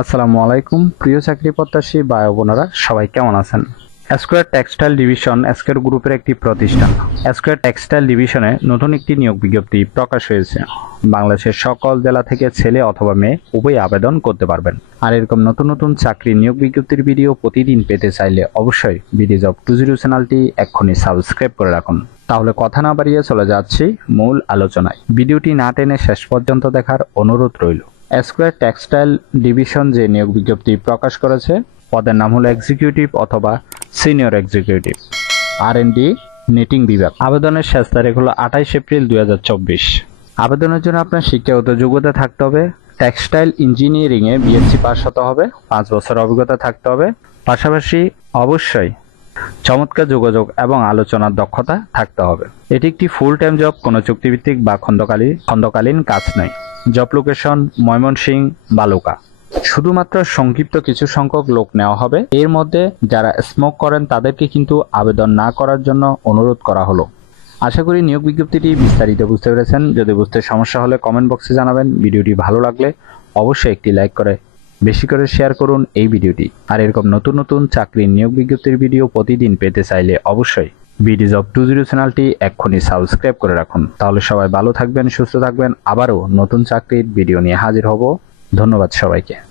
আসসালামু আলাইকুম প্রিয় চাকরি প্রত্যাশী ভাই বোনেরা, সবাই কেমন আছেন? স্কয়ার টেক্সটাইল ডিভিশন স্কয়ার গ্রুপের একটি প্রতিষ্ঠান। স্কয়ার টেক্সটাইল ডিভিশনে নতুন একটি নিয়োগ বিজ্ঞপ্তি প্রকাশ হয়েছে। বাংলাদেশের সকল জেলা থেকে ছেলে অথবা মেয়ে উভয় আবেদন করতে পারবেন। আর এরকম নতুন নতুন চাকরি নিয়োগ বিজ্ঞপ্তির ভিডিও প্রতিদিন পেতে চাইলে অবশ্যই বিডি জব 20 চ্যানেলটি এক্ষুনি সাবস্ক্রাইব করে রাখুন। তাহলে কথা না বাড়িয়ে চলে যাচ্ছি মূল আলোচনায়। ভিডিওটি না টেনে শেষ পর্যন্ত দেখার অনুরোধ রইল। স্কয়ার টেক্সটাইল ডিভিশন যে নিয়োগ বিজ্ঞপ্তি প্রকাশ করেছে, পদের নাম হলো এক্সিকিউটিভ অথবা সিনিয়র এক্সিকিউটিভ R&D নিটিং বিভাগ। আবেদনের শেষ তারিখ হলো 28 এপ্রিল 2024। আবেদনের জন্য আপনার শিক্ষাগত যোগ্যতা থাকতে হবে টেক্সটাইল ইঞ্জিনিয়ারিং এ BSc পাস হতে হবে, 5 বছর অভিজ্ঞতা থাকতে হবে, পাশাপাশি অবশ্যই চমৎকার যোগাযোগ এবং আলোচনার দক্ষতা থাকতে হবে। এটি একটি ফুল টাইম জব, কোনো চুক্তিভিত্তিক বা খণ্ডকালীন কাজ নয়। Job location Mymensingh Bhaluka. শুধুমাত্র সংক্ষিপ্ত কিছু সংখ্যক লোক নেওয়া হবে। এর মধ্যে যারা স্মোক করেন তাদেরকে কিন্তু আবেদন না করার জন্য অনুরোধ করা হলো। আশা করি নিয়োগ বিজ্ঞপ্তিটি বিস্তারিত বুঝতে পেরেছেন। যদি বুঝতে সমস্যা হলে কমেন্ট বক্সে জানাবেন। ভিডিওটি ভালো লাগলে অবশ্যই একটি লাইক করে বেশি করে শেয়ার করুন এই ভিডিওটি। আর এরকম নতুন নতুন চাকরির নিয়োগ বিজ্ঞপ্তির ভিডিও প্রতিদিন পেতে চাইলে অবশ্যই বিডি জব 20 চ্যানেলটি এক্ষুনি সাবস্ক্রাইব করে রাখুন। তাহলে সবাই ভালো থাকবেন, সুস্থ থাকবেন। আবারও নতুন চাকরির ভিডিও নিয়ে হাজির হব। ধন্যবাদ সবাইকে।